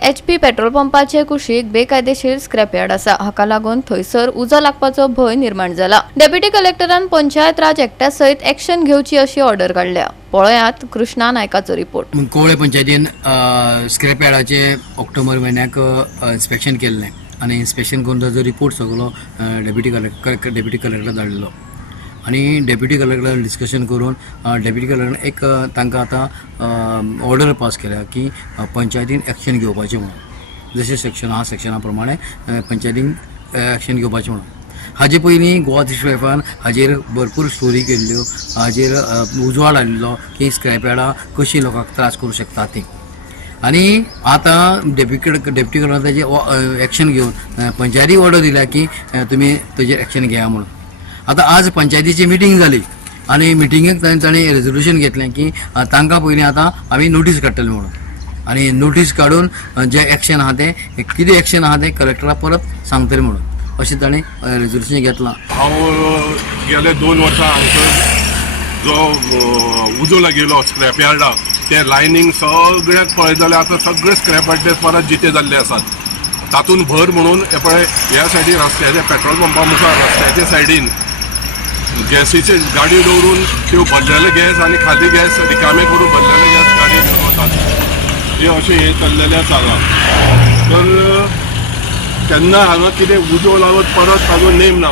HP petrol पंपाचे कुशीक बेकायदेशीर scrapyard आसा। हाका लागून थंयसर उजो लागपाचो भंय निर्माण जाला। डेप्युटी कलेक्टरान पंचायत राज एकट्या सयत एक्शन घेवची अशी ऑर्डर काढल्या। पळयात कृष्णा नायकाचो रिपोर्ट। कोवळे पंचायतीन स्क्रॅपयार्डाचे ऑक्टोबर म्हयन्याक इन्स्पेक्शन केल्लें आनी इन्स्पेक्शन करून ताजो रिपोर्ट सगळो डेप्युटी कलेक्टर धाडलेलो आनी डेप्युटी कलेक्टर डिस्कशन करून डेप्युटी कलेक्टर एक तांकां आतां ऑर्डर पास केल्या की पंचायतीन एक्शन घेवपाचें म्हणून। जशें सेक्शन आहा सेक्शना प्रमाणे पंचायतीन एक्शन घेवपाचें म्हणून। हाजे पयलीं गोवा तिश्वेफान हाजेर भरपूर स्टोरी केल्ल्यो, हाजेर उजवाड हाडिल्लो की स्क्रॅपयार्डां कशी लोकांक त्रास करूं शकता ती। आनी आतां डेप्युटी कलेक्टर ताजेर एक्शन घेवन पंचायतीक ऑर्डर दिल्या की तुमी ताजेर एक्शन घेया म्हणून। आतां आज पंचायतीची मिटींग जाली आनी मिटिंगेक तांणी रेजोल्युशन घेतलें की तांकां पयलीं आतां आमी नोटीस काडटले म्हणून आनी नोटीस काडून जें एक्शन आहा तें कितें एक्शन आहा तें कलेक्टराक परत सांगतले म्हणून अशें ताणें रेजोल्युशन घेतलां। हांव गेले 2 वर्सां हांगसर जो उजो लागिल्लो स्क्रॅपयार्डाक ते लायनींग सगळ्याक पळयत जाल्यार आतां सगळे स्क्रॅपयार्ड ते परत जिते जाल्ले आसात। तातूंत भर म्हणून पळय ह्या सायडीन रस्त्याच्या पेट्रोल पंपा मुखार रस्त्याच्या सायडीन गॅसीचे गाडी दवरून त्यो भरलेले गॅस आनी खाली गॅस रिकामे करून भरलेले गॅस गाडी घेवन वतात। हे अशें हे चल्लेलें आसा हांगा। तर केन्ना हांगा कितें उजो लागत परत ताजो नेम ना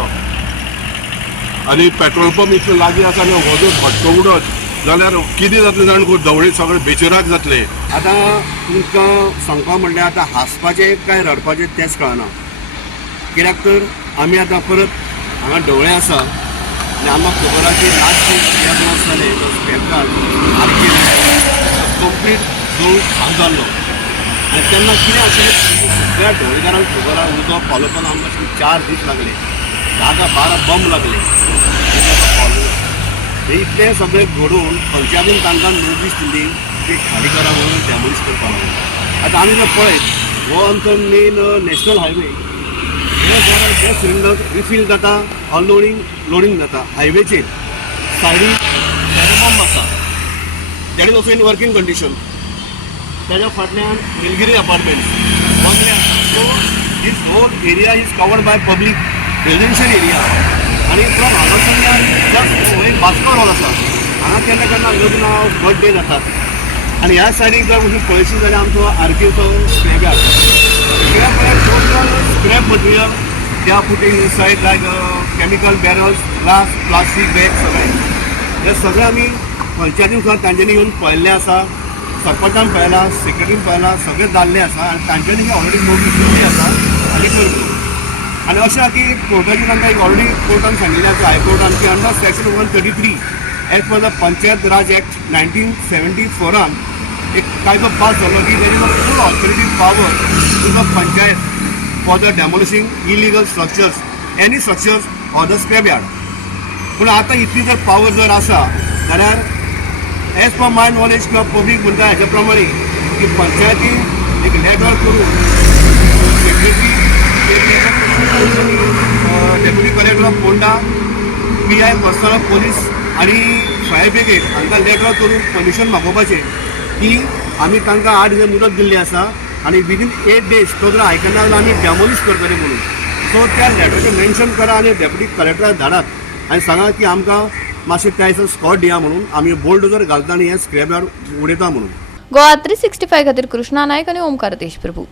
आनी पेट्रोल पंप इतलो लागीं आसा आनी हो जर भटको उडत जाल्यार कितें जातलें जाण धवळे सगळे बेचिराक जातले। आतां तुमकां सांगपा म्हणल्यार आतां हांसपाचें काय रडपाचें तेंच कळना। कित्याक तर आमी आतां परत हांगा ढवळे आसा आनी आमकां खबर आसा की लास्ट जाले स्क्रॅपयार्ड कंप्लीट जो हाल जाल्लो आनी तेन्ना कितें आशिल्लें सगळ्या ढवळेकारांक खबर आसा उजो पावोवपाक आमकां 4 दीस लागले, 10-12 बंब लागले इतलें सगळें घडोवन पंचायतीन तांकां नोटीस दिली की खाली करा म्हणून डॅमोलिश करपाक लागून। आतां आमी जर पळयत हो आमचो मेन नॅशनल हायवे हे सिलिंडर रिफील जाता लोडिंग जाता हायवेचेर सायडीन पंप आसा that is also in working condition. ताज्या फाटल्यान Nilgiri apartments so this whole area is covered by public residential area आनी फ्रॉम हांगासर जस्ट एक बास्को हॉल आसा हांगा केन्ना केन्ना लग्न बर्थडे जातात आनी ह्या सायडीक जर तुमी पळयशी जाल्यार आमचो आरकेचो scrapyard total scrap material they are putting inside like chemical barrels, glass, plastic bags सगळें हे सगळें आमी पंचायतीन सुद्दां तांच्यांनी येवन पळयल्लें आसा, सरपंचान पळयलां, सेक्रेटरीन पळयलां, सगळें जाल्लें आसा आनी तांच्यांनी ऑलरेडी नोटीस दिल्ली आसा आनी करता। आनी अशें आसा की कोर्टाची तांकां एक ऑलरेडी कोर्टान सांगिल्लें आसा हायकोर्टान की under section 133 as per the panchayat Raj act 1974 एक कायदो पास जालो की there is a full authority power to the panchayat for the demolishing illegal structures, any structures or the scrapyard. पूण आतां इतली जर पावर जर आसा जाल्यार एज पर माय नॉलेज किंवा पब्लीक म्हणटा हेच्या प्रमाणे की पंचायतीन एक लेटर करून secretary deputy collector of Phonda PI personal police आनी फायर ब्रिगेड हांकां लेटर करून परमिशन मागोवपाचें की आमी तांकां 8 दीस मुदत दिल्ली आसा आनी विदीन 8 days तो जर आयकना जाल्यार आमी डॅमोलिश करतले म्हणून। सो त्या लेटराचेर मेन्शन करा आनी डेप्युटी कलेक्टराक धाडात आनी सांगा की आमकां मातशें त्या दिसा स्कॉट दिया म्हणून आमी बोल्डोजर घालता आनी हें स्क्रॅपयार्ड उडयता म्हणून। गोवा 365 खातीर कृष्णा नायक आनी ओमकार देशप्रभू।